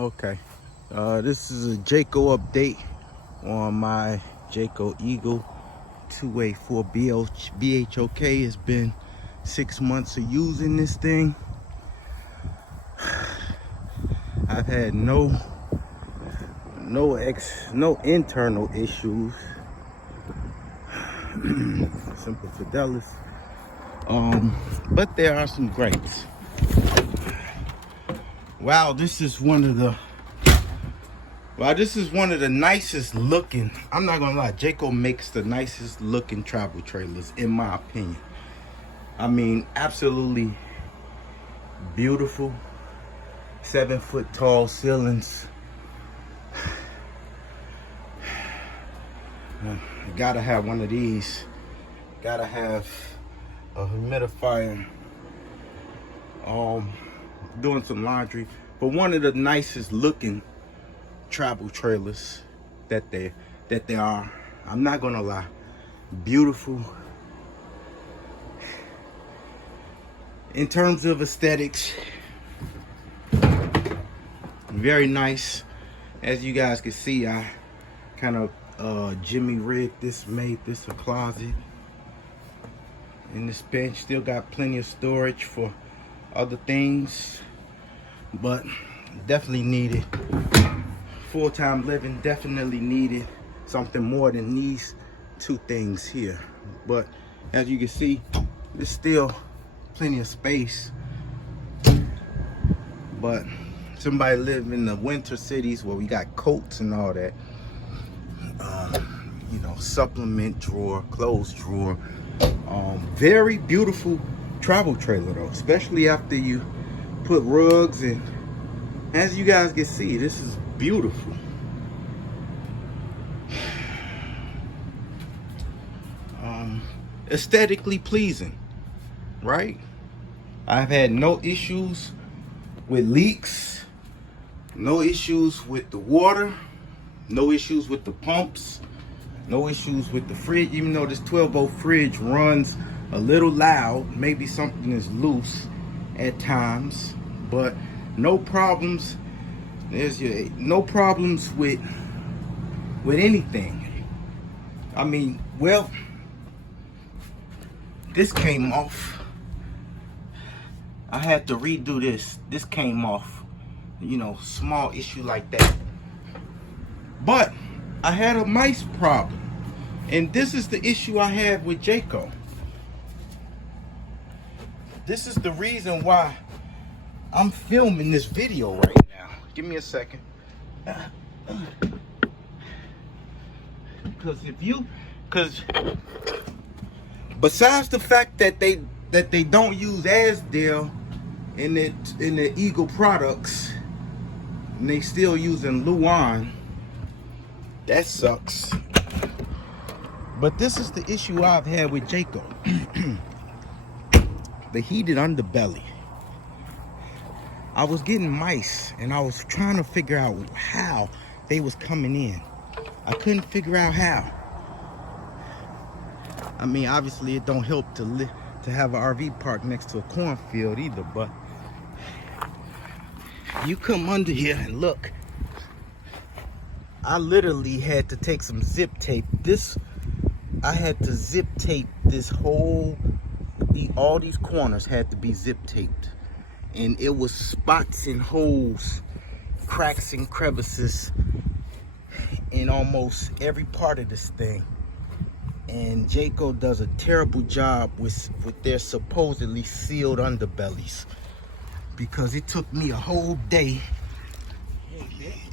Okay, this is a Jayco update on my Jayco Eagle 284 BHOK. It's been 6 months of using this thing. I've had no internal issues. Simple Fidelis. But there are some gripes. Wow, this is one of the nicest looking. I'm not gonna lie, Jayco makes the nicest looking travel trailers, in my opinion. I mean, absolutely beautiful. 7-foot tall ceilings. You gotta have one of these. Gotta have a humidifier. Doing some laundry, but one of the nicest looking travel trailers that they are. I'm not gonna lie, beautiful. In terms of aesthetics, very nice. As you guys can see, I kind of Jimmy rigged this, made this a closet. And this bench still got plenty of storage for other things, but definitely needed full-time living. Definitely needed something more than these two things here. But as you can see, there's still plenty of space. But somebody live in the winter cities where we got coats and all that, you know, supplement drawer, clothes drawer. Very beautiful travel trailer though, especially after you put rugs in. As you guys can see, this is beautiful. Aesthetically pleasing, right? I've had no issues with leaks, no issues with the water, no issues with the pumps, no issues with the fridge. Even though this 12-volt fridge runs a little loud, maybe something is loose at times, but no problems. There's no problems with anything. I mean, well, this came off. I had to redo this. This came off, you know, small issue like that. But I had a mice problem, and this is the issue I had with Jayco. This is the reason why I'm filming this video right now. Give me a second. Because besides the fact that they don't use Asdale in the Eagle products, and they still using Luan, that sucks. But this is the issue I've had with Jayco. The heated underbelly. I was getting mice, and I was trying to figure out how they was coming in. I couldn't figure out how. I mean, obviously it don't help to have an RV park next to a cornfield either, but you come under here and look. I literally had to take some zip tape. I had to zip tape this whole, all these corners had to be zip taped. And it was spots and holes, cracks and crevices in almost every part of this thing. And Jayco does a terrible job with their supposedly sealed underbellies, because it took me a whole day.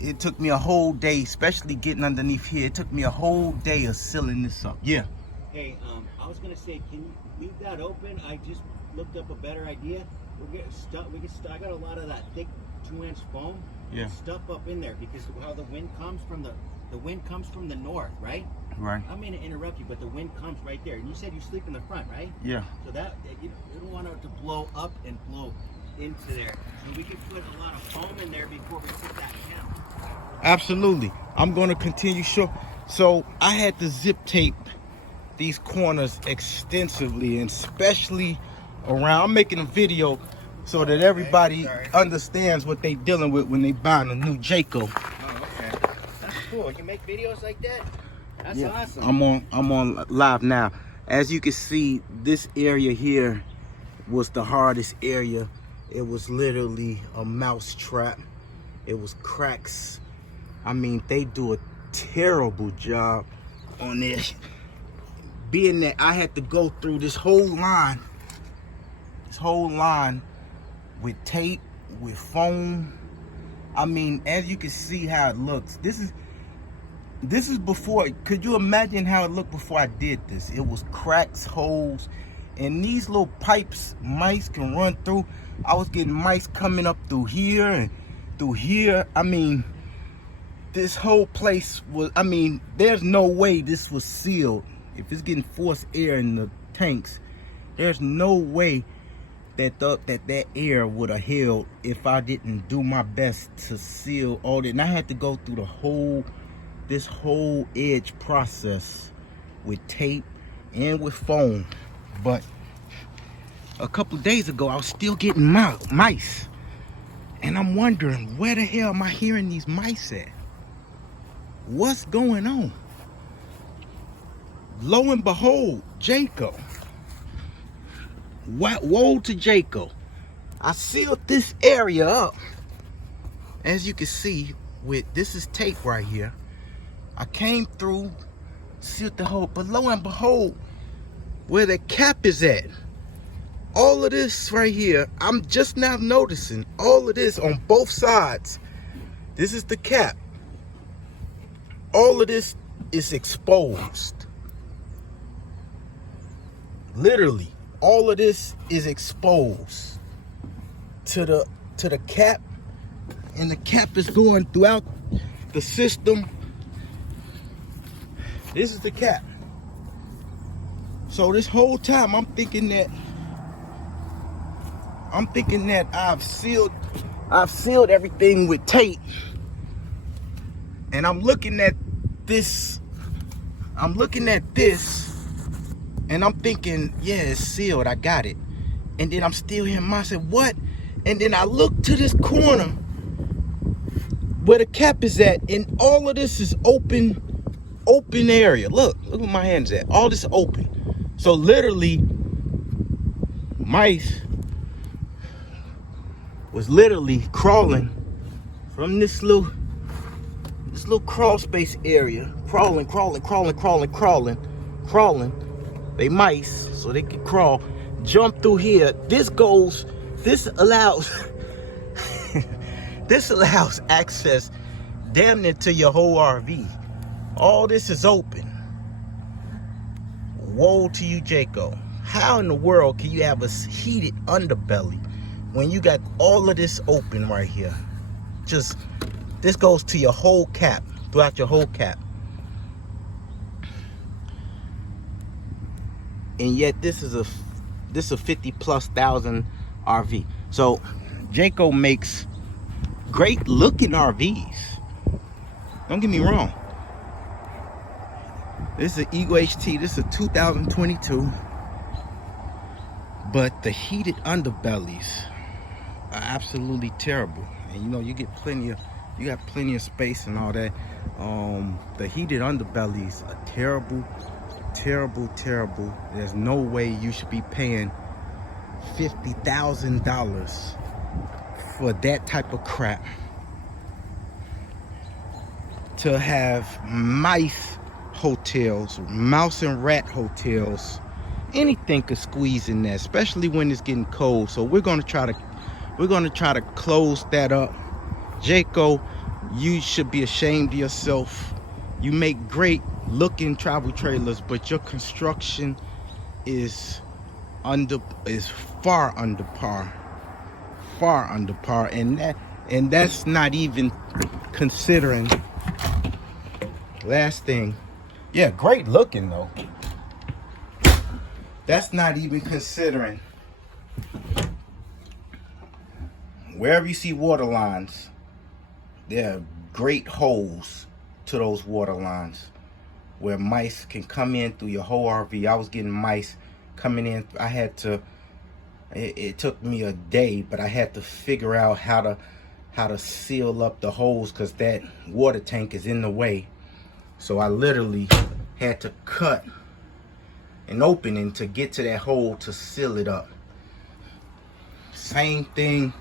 It took me a whole day, especially getting underneath here. It took me a whole day of sealing this up. Yeah. Hey, I was gonna say, can you leave that open? I just looked up a better idea. We'll get stuff. I got a lot of that thick 2-inch foam. Yeah. Stuff up in there, because how the wind comes from the wind comes from the north, right? Right. I'm gonna interrupt you, but the wind comes right there. And you said you sleep in the front, right? Yeah. So that you don't want it to blow up and blow into there. So we can put a lot of foam in there before we put that down. Absolutely. I'm going to continue. So I had to zip tape these corners extensively, and especially around. I'm making a video so that everybody understands what they dealing with when they buying a new Jayco. Oh, okay. That's cool. You make videos like that? That's awesome. I'm on live now. As you can see, this area here was the hardest area. It was literally a mouse trap. It was cracks. I mean, they do a terrible job on this. Being that I had to go through this whole line with tape, with foam. I mean, as you can see how it looks. This is before. Could you imagine how it looked before I did this? It was cracks, holes, and these little pipes mice can run through. I was getting mice coming up through here and through here. I mean, this whole place was, I mean, there's no way this was sealed. If it's getting forced air in the tanks, there's no way that that air would have held if I didn't do my best to seal all that. And I had to go through this whole edge process with tape and with foam. But a couple of days ago, I was still getting mice. And I'm wondering, where the hell am I hearing these mice at? What's going on? Lo and behold, Jayco. Woe to Jayco. I sealed this area up. As you can see, this is tape right here. I came through, sealed the hole, but lo and behold, where the cap is at, all of this right here, I'm just now noticing all of this on both sides. This is the cap. All of this is exposed. Literally, all of this is exposed to the cap, and the cap is going throughout the system. This is the cap. So this whole time I'm thinking that I've sealed everything with tape. And I'm looking at this, and I'm thinking, yeah, it's sealed, I got it. And then I'm still hearing myself, what? And then I look to this corner where the cap is at, and all of this is open area. Look where my hand's at. All this open. So literally, mice was literally crawling from this little crawl space area, crawling. They mice, so they can crawl, jump through here. This allows this allows access damn near to your whole RV. All this is open. Woe to you, Jayco. How in the world can you have a heated underbelly when you got all of this open right here? This goes to your whole cap, throughout your whole cap. And yet this is a $50,000+ RV. So Jayco makes great looking RVs. Don't get me wrong. This is an Eagle HT. This is a 2022. But the heated underbellies are absolutely terrible. And you know, you got plenty of space and all that. The heated underbellies are terrible. There's no way you should be paying $50,000 for that type of crap. To have mice hotels, mouse and rat hotels, anything could squeeze in there, especially when it's getting cold. So we're gonna try to close that up. Jayco, you should be ashamed of yourself. You make great looking travel trailers, but your construction is far under par, and that's not even considering. Last thing, yeah, great looking though. That's not even considering wherever you see water lines, there are great holes to those water lines where mice can come in through your whole RV. I was getting mice coming in. I had to It took me a day, but I had to figure out how to seal up the holes because that water tank is in the way. So I literally had to cut an opening to get to that hole to seal it up. Same thing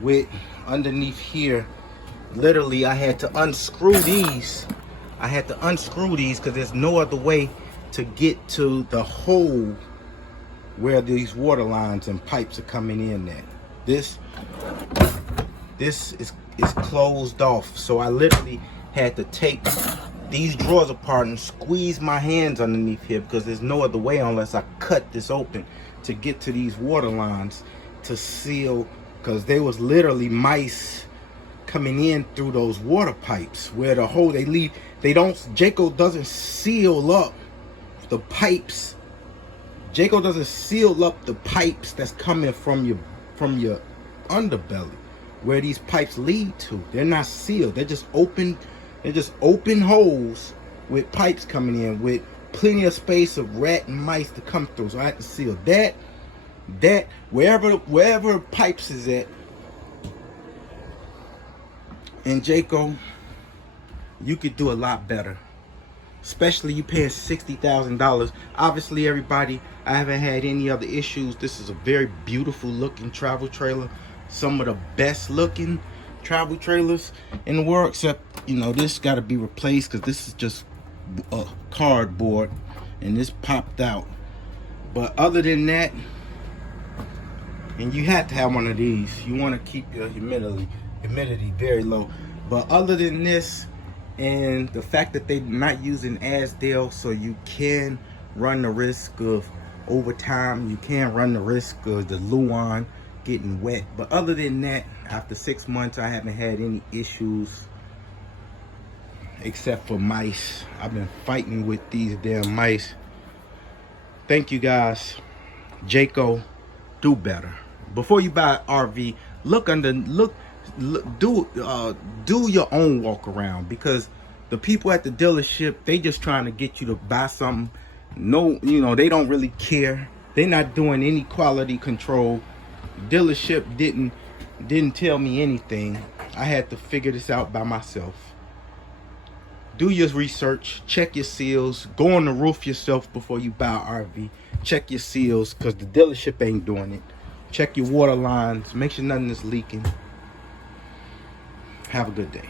with underneath here. Literally, I had to unscrew these. I had to unscrew these because there's no other way to get to the hole where these water lines and pipes are coming in at. This is closed off, so I literally had to take these drawers apart and squeeze my hands underneath here because there's no other way unless I cut this open to get to these water lines to seal, because there was literally mice coming in through those water pipes where the hole they leave. Jayco doesn't seal up the pipes. Jayco doesn't seal up the pipes that's coming from your underbelly where these pipes lead to. They're not sealed. They're just open holes with pipes coming in with plenty of space of rat and mice to come through. So I had to seal that wherever pipes is at. And Jayco, you could do a lot better. Especially you paying $60,000. Obviously, everybody, I haven't had any other issues. This is a very beautiful looking travel trailer. Some of the best looking travel trailers in the world, except, you know, this got to be replaced because this is just a cardboard and this popped out. But other than that, and you have to have one of these. You want to keep your humidity very low. But other than this, and the fact that they're not using Asdale, so you can run the risk of over time, you can run the risk of the Luan getting wet. But other than that, after 6 months, I haven't had any issues except for mice. I've been fighting with these damn mice. Thank you guys. Jayco, do better. Before you buy an RV, do your own walk around, because the people at the dealership, they just trying to get you to buy something. No, you know, they don't really care. They're not doing any quality control. Dealership didn't tell me anything. I had to figure this out by myself. Do your research, check your seals, go on the roof yourself before you buy an RV. Check your seals, because the dealership ain't doing it. Check your water lines, make sure nothing is leaking. Have a good day.